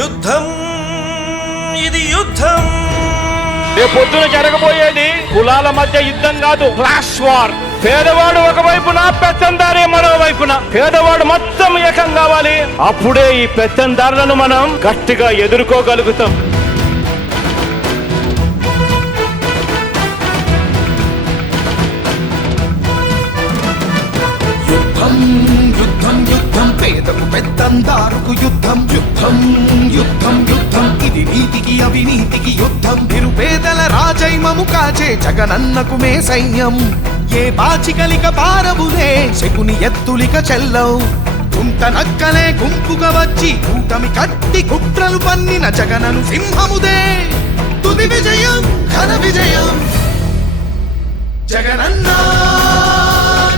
యుద్ధం ఇది యుద్ధం. రేపొద్దున జరగబోయేది కులాల మధ్య యుద్ధం కాదు, క్లాష్ వార్. పేదవాడు ఒకవైపున, పెత్తందారి మరోవైపున. పేదవాడు మొత్తం ఏకం కావాలి. అప్పుడే ఈ పెత్తందారులను మనం గట్టిగా ఎదుర్కోగలుగుతాం. యుద్ధం యుద్ధం యుద్ధం, పేదకు పెత్తందారుకు యుద్ధం. యుద్ధం యుద్ధం యుద్ధం, ఇది నీతికి అవినీతికి యుద్ధం. నిరుపేదల రాజైమము కాచే జగనన్నకు మే సైన్యం. ఏ బాచికలిక పారబులే శకుని ఎత్తులిక చెల్లవు. కుంట నక్కలే గుంపుగా వచ్చి కూటమి కట్టి కుట్రలు పన్నిన జగనను సింహముదే. తుది విజయం ఘన విజయం. జగనన్నా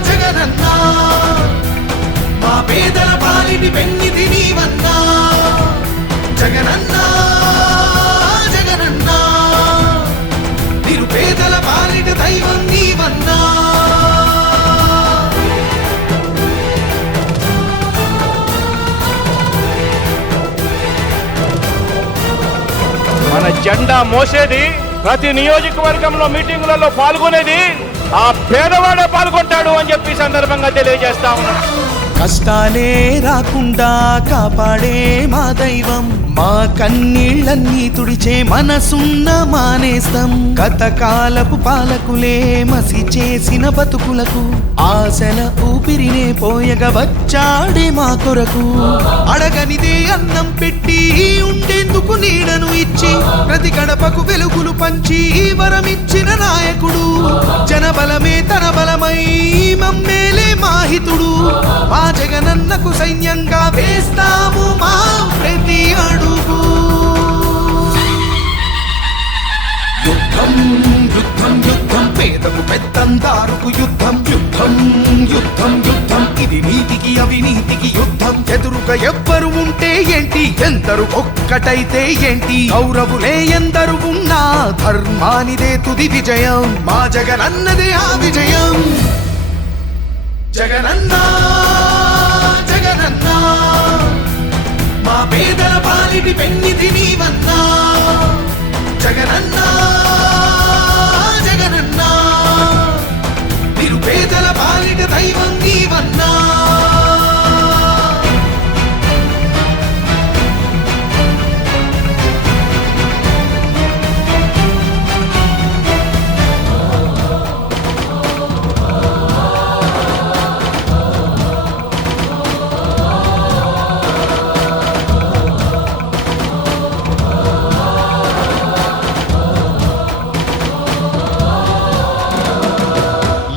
జగనన్నా, మా పేదల పాలిటి వెన్నిది నీవన్నా. జగనన్నా జగనన్నా, నిరుపేదల పాలిటి దైవం నీవన్నా. మన జెండా మోసేది, ప్రతి నియోజకవర్గంలో మీటింగులలో పాల్గొనేది ఆ పేదవాడే పాల్గొంటాడు అని చెప్పి సందర్భంగా తెలియజేస్తా ఉన్నాం. కష్టాలే రాకుండా కాపాడే మా దైవం. మా కన్నీళ్ళన్నీ తుడిచే మనసున్న మానేస్తం. గతకాలపు పాలకులే మసి చేసిన బతుకులకు ఆశల ఊపిరినే పోయగా వచ్చాడే మా కొరకు. అడగనిదే అన్నం పెట్టి ఉండేందుకు నీడను ఇచ్చి ప్రతి గడపకు వెలుగులు పంచి వరమిచ్చిన నాయకుడు. జనబలమే తన బలమై మమ్మేలే మాహితుడు. మా జగనన్నకు సైన్యంగా వేస్తాము మా ప్రతి అడుగు. యుద్ధం యుద్ధం యుద్ధం, పేదకు పెత్తందారుకు యుద్ధం. యుద్ధం యుద్ధం యుద్ధం, ఇది నీతికి అవినీతికి యుద్ధం. ఎదురుగా ఎవ్వరు ఉంటే ఏంటి, ఎందరు ఒక్కటైతే ఏంటి. కౌరవులే ఎందరు ఉన్నా ధర్మానిదే తుది విజయం. మా జగనన్నదే ఆ విజయం. జగనన్నా జగనన్నా, మా పేదల పాలిటి పెన్నిధి నీవన్నా. జగనన్నా జగనన్నా, నిరుపేదల పాలిటి దైవం నీవన్నా.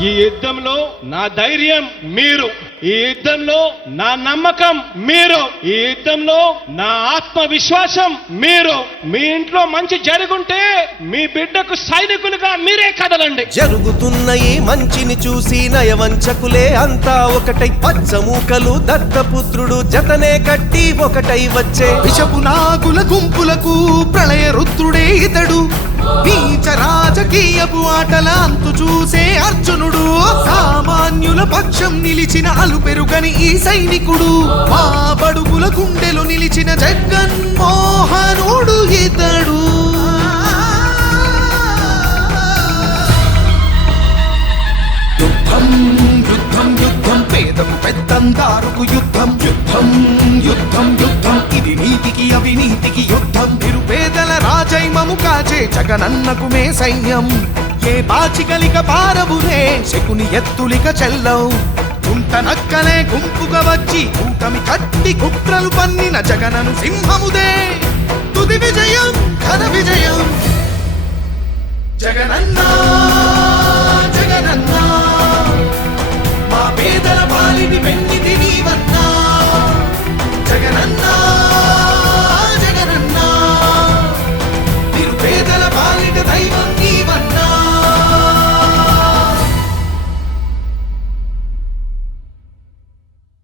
ఈ యుద్ధంలో నా ధైర్యం మీరు, ఈ యుద్ధంలో నా నమ్మకం మీరు, ఈ యుద్ధంలో నా ఆత్మవిశ్వాసం మీరు. మీ ఇంట్లో మంచి జరుగుంటే మీ బిడ్డకు సైనికులుగా మీరే కదలండి. జరుగుతున్న ఈ మంచిని చూసి నయవంచకులే అంతా ఒకటై, పచ్చమూకలు దత్తపుత్రుడు జతనే కట్టి ఒకటై వచ్చే. విషపు నాగుల గుంపులకు ప్రళయ రుద్రుడే ఇతడు. నీచ రాజకీయపు ఆటల అంతు చూసే అర్జునుడు. సామాన్యుల పక్షం నిలిచిన అలుపెరుగని ఈ సైనికుడు. మా బడుగుల గుండెలు నిలిచిన జగన్మోహనుడు ఇతడు. యుద్ధం యుద్ధం యుద్ధం, పేదకు పెత్తందారుకు యుద్ధం. యుద్ధం యుద్ధం యుద్ధం, ఇది నీతికి అవినీతికి యుద్ధం. నిరుపేదల రాజైమము కాచే జగనన్నకు మే సైన్యం. ఏ బాచికలిక పారబులే శకుని ఎత్తులిక చెల్లవు. కుంట నక్కలే గుంపుగా వచ్చి కూటమి కట్టి కుట్రలు పన్నిన జగనను సింహముదే. తుది విజయం ఘన విజయం. జగనన్నా